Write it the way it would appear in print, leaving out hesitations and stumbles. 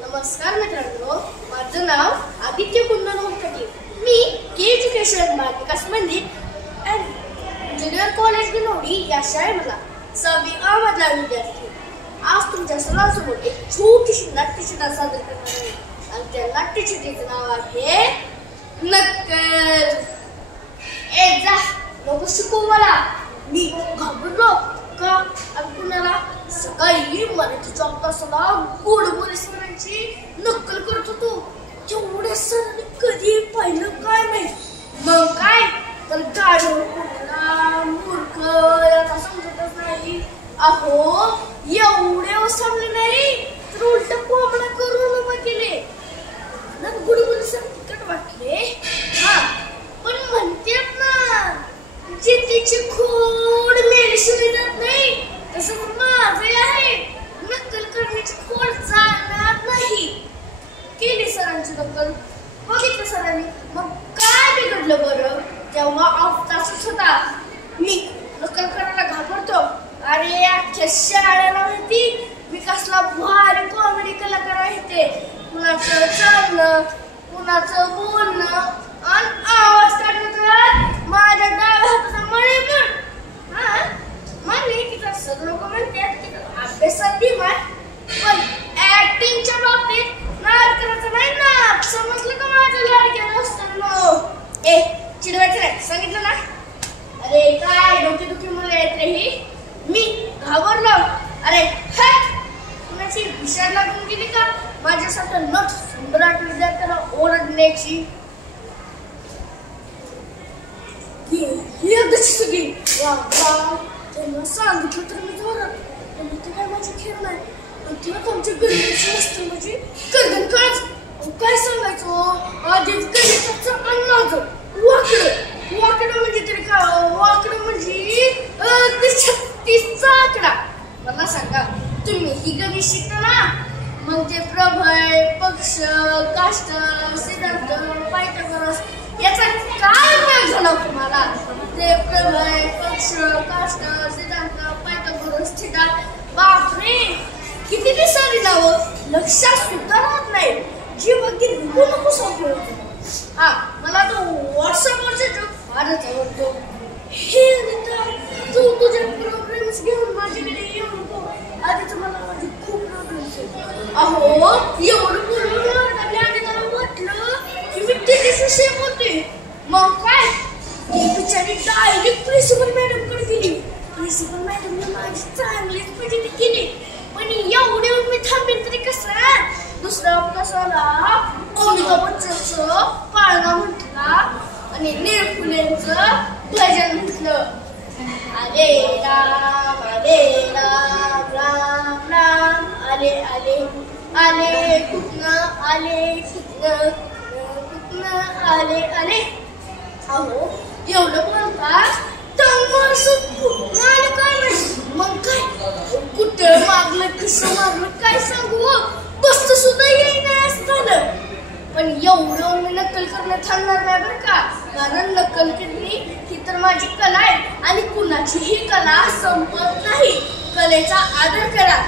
नमस्कार मित्रांनो, माझं नाव आदित्य कुंदन होमकटी. मी के एज्युकेशन बालिकास मंदिर अँड ज्युनियर कॉलेज गिनोडी या शाळेमधला 6वी अ मधला विद्यार्थी. आज तुमच्या सर्वांसमोर एक छोटीशी नाट्यचित्र सादर करणार आहे आणि त्या नाट्यचित्रेचं नाव आहे नक्कल. जा नको शिकवू मला. मी घाबरलो का? कुणाला? सकाळी मराठीच्या तासाला गोड बोली सरांची नक्कल करत होतो. तेवढ्या सरांनी कधी पाहिलं काय नाही. मग काय तर गाडीवर कुठला मूर्ख याचा समजतच नाही. अहो एवढे सांगले नाही तर उलट कोंबडा करून उभं केले. गोड बोली सर तिकट वाटले. हा पण म्हणतात ना, जितीची खोड मेली जात नाही तसं माझे आहे. नक्कल करण्याची खोड जाणार नाही. केली सरांची नक्कल, बघितलं सरांनी. मग काय बिघडलं बरं? तेव्हा ऑफ तासच होता. मी नक्कल करायला घाबरतो. अरे अख्ख्या शाळेला माहिती मी कसला भारी कॉमेडी कलाकार आहे ते. कुणाचं चालणं, कुणाचं बोलणं आणि आवाज काढण्यात माझ्या डाव्या हाताचा मळे पण. हा मानले की तसं लोक म्हणतात की अभ्यासात दिमाग, पण ऍक्टिंगच्या बाबतीत नाद करायचं नाही ना. समजलं का माझ्या लाडक्या दोस्तांनो? चिडवायचं नाही, सांगितलं ना. अरे काय डोकेदुखी मुलं येत रे ही. मी घाबरलो. अरे कुणाची विषाद लागून गेली का माझ्यासाठी नट सम्राट विद्यार्थ्याला ओरडण्याची? सगळी त्यांना सांगितलं तर मी जोरात, पण ते काय माझी खेळ नाही. तेव्हा तुमच्या गणिताची वस्तू म्हणजे कर्दन काळच. काय सांगायचं आधीच गणिताचं अन्नाचं वाकडं. वाकडं म्हणजे तरी काय? वाकडं म्हणजे 36चा आकडा. मला सांगा, तुम्ही ही गणित शिकता ना, मग ते प्रभय, पक्ष, काष्ट, सिद्धांत, पायथागोरस याचा काय उपयोग झाला तुम्हाला? ते प्रभय, पक्ष, काष्ट, सिद्धांत, पायथागोरस, थिटा. बापरे, किती दिवसांनी नावं लक्षात सुद्धा राहत नाही. जी वगैरे नको नको सांगतो. हा मला तो व्हॉट्सअपवरचा जोक फारच आवडतो. हे अनिता, तू तुझे प्रॉब्लेम्स घेऊन माझ्याकडे येऊ नको. आधी तुम्हाला माझे खूप प्रॉब्लेम्स आहेत. अहो एवढं बोलून अनिताला वाटलं की मी तिथे सेम होते. मग काय ती बिचारी डायरेक्ट प्रिन्सिपल मॅडम कडे गेली. प्रिन्सिपल मॅडमने माझी चांगलीच फजिती केली. पण एवढे मी थांबेन तरी कसं? दुसऱ्या तासाला अमिताभ बच्चनचं पाळणा म्हटला आणि निळफुलेंचं भजन म्हटलं. आले राम राम राम आले आले आले कुठनं आले कुठनं कुठनं आले आले. अहो एवढं बोलतात तर कुठनं आलं काय नाही. मग काय कुठं मागलं, कसं मागलं काय सांगू? बसत सुद्धा येईना असं झालं. पण एवढं मी नक्कल करणं थांबणार नाही बरं का. कारण नक्कल केली ही तर माझी कला आहे आणि कुणाचीही कला संपत नाही. कलेचा आदर करा.